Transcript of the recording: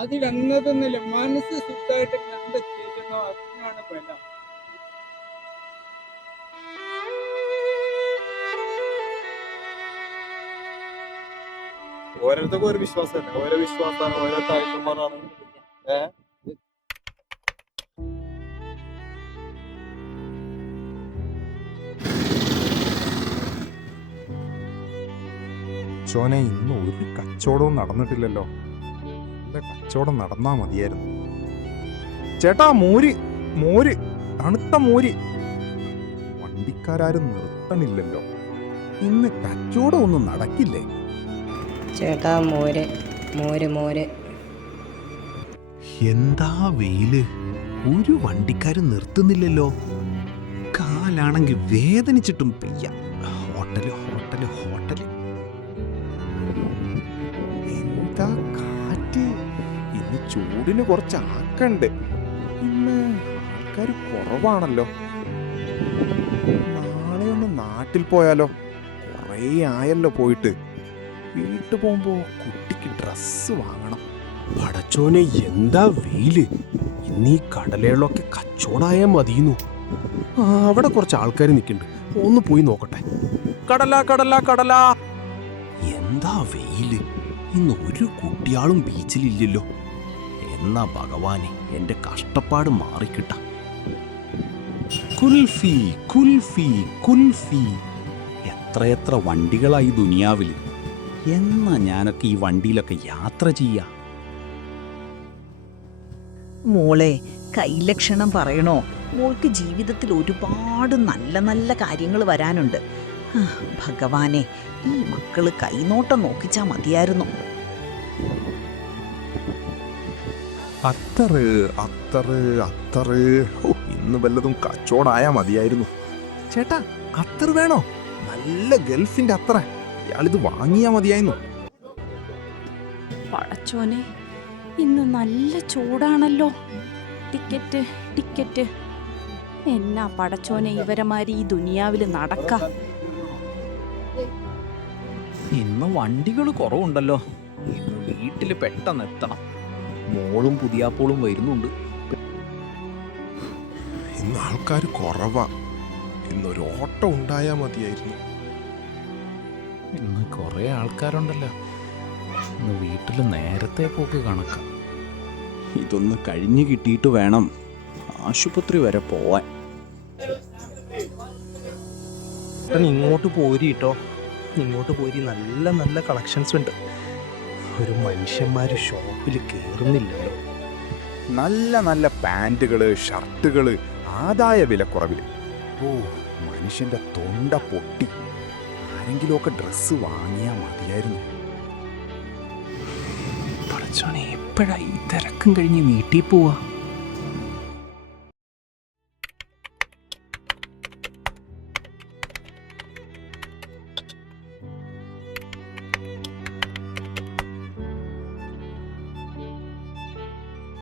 അതിലങ്ങതൊന്നുമില്ല. മനസ്സ് സുഖമായിട്ട് എന്താ ചെയ്യുന്നോ അതിനാണ് ബലം. ഓരോരുത്തർക്കും ഒരു വിശ്വാസമല്ലേ, ഓരോ വിശ്വാസമാണ്, ഓരോ കാഴ്ചപ്പാടാണ്. ചോനെ ഇന്ന് ഒരു കച്ചവടവും നടന്നിട്ടില്ലല്ലോ. നല്ല കച്ചവടം നടന്നാ മതിയായിരുന്നു. ചേട്ടാ മോര്, മോര്, തണുത്ത മോര്. വണ്ടിക്കാരും നിർത്തണില്ലല്ലോ. ഇന്ന് കച്ചവടം ഒന്നും നടക്കില്ലേ? ചേട്ടാ മോര് മോര് മോര്. എന്താ വെയില്, ഒരു വണ്ടിക്കാരും നിർത്തുന്നില്ലല്ലോ. കാലാണെങ്കിൽ വേദനിച്ചിട്ടും പെയ്യ. Hotel hotel hotel. എന്താ കാറ്റ്. ഇന്ന് ചൂടിന് കുറച്ച് ആക്കണ്ട്. ഇന്ന് ആൾക്കാർ കുറവാണല്ലോ. നാളെ ഒന്ന് നാട്ടിൽ പോയാലോ? കുറേ ആയല്ലോ പോയിട്ട്. വീട്ടിൽ പോകുമ്പോ കുട്ടിക്ക് ഡ്രസ്സ് വാങ്ങണം. പടച്ചോനെ എന്താ വെയില്. ഇന്നീ കടലകളൊക്കെ കച്ചവടായാ മതിയുന്നു. അവിടെ കുറച്ച് ആൾക്കാർ നിൽക്കുന്നുണ്ട്, ഒന്ന് പോയി നോക്കട്ടെ. കടല കടല കടല. എന്താ വെയില്, ഇന്ന് ഒരു കുട്ടിയാളും ബീച്ചിലില്ലല്ലോ. എന്നാ ഭഗവാനെ എന്റെ കഷ്ടപ്പാട് മാറിക്കിട്ട. കുൽഫി കുൽഫി കുൽഫി. എത്രയെത്ര വണ്ടികളായി ദുനിയാവില്. എന്നാ ഞാനൊക്കെ ഈ വണ്ടിയിലൊക്കെ യാത്ര ചെയ്യാ. മോളെ, കൈലക്ഷണം പറയണോ? മോൾക്ക് ജീവിതത്തിൽ ഒരുപാട് നല്ല നല്ല കാര്യങ്ങൾ വരാനുണ്ട്. ഭഗവാനെ, ഈ മക്കള് കൈനോട്ടം നോക്കിച്ചാ മതിയായിരുന്നു. അത്തറ് അത്തറ് അത്തറ്. ഇന്ന് വല്ലതും കച്ചവടായാ മതിയായിരുന്നു. ചേട്ടാ അത്തറ് വേണോ? നല്ല ഗൾഫിന്റെ അത്ര. ഇയാളിത് വാങ്ങിയാ മതിയായിരുന്നു. പടച്ചോനെ, ഇന്ന് നല്ല ചൂടാണല്ലോ. Ticket ticket. എന്നാ പടച്ചോനെ ഇവരമാരി ഈ ദുനിയാവില് നടക്ക. ഇന്ന് വണ്ടികൾ കുറവുണ്ടല്ലോ. ഇന്ന് വീട്ടിൽ പെട്ടെന്ന് എത്തണം. മോളും പുതിയാപ്പോളും വരുന്നുണ്ട്. ഇന്ന് ആൾക്കാർ കുറവാ. ഇന്നൊരു ഓട്ടം ഉണ്ടായാ മതിയായിരുന്നു. ഇന്ന് കുറേ ആൾക്കാരുണ്ടല്ലോ. ഇന്ന് വീട്ടിൽ നേരത്തെ പോക്ക് കണക്കാം. ഇതൊന്ന് കഴിഞ്ഞു കിട്ടിയിട്ട് വേണം ആശുപത്രി വരെ പോവാൻ. ഇങ്ങോട്ട് പോരി കേട്ടോ, ഇങ്ങോട്ട് പോരി. നല്ല നല്ല കളക്ഷൻസ് ഉണ്ട്. ഒരു മനുഷ്യന്മാര് ഷോപ്പിൽ കയറുന്നില്ലല്ലോ. നല്ല നല്ല പാൻറ്റുകള്, ഷർട്ടുകള്, ആദായ വിലക്കുറവില്. ഓ, മനുഷ്യന്റെ തൊണ്ട പൊട്ടി. ആരെങ്കിലുമൊക്കെ ഡ്രസ്സ് വാങ്ങിയാ മതിയായിരുന്നു. പടച്ചോനെ, എപ്പോഴാ ഈ തിരക്കും കഴിഞ്ഞ് വീട്ടിൽ പോവാ?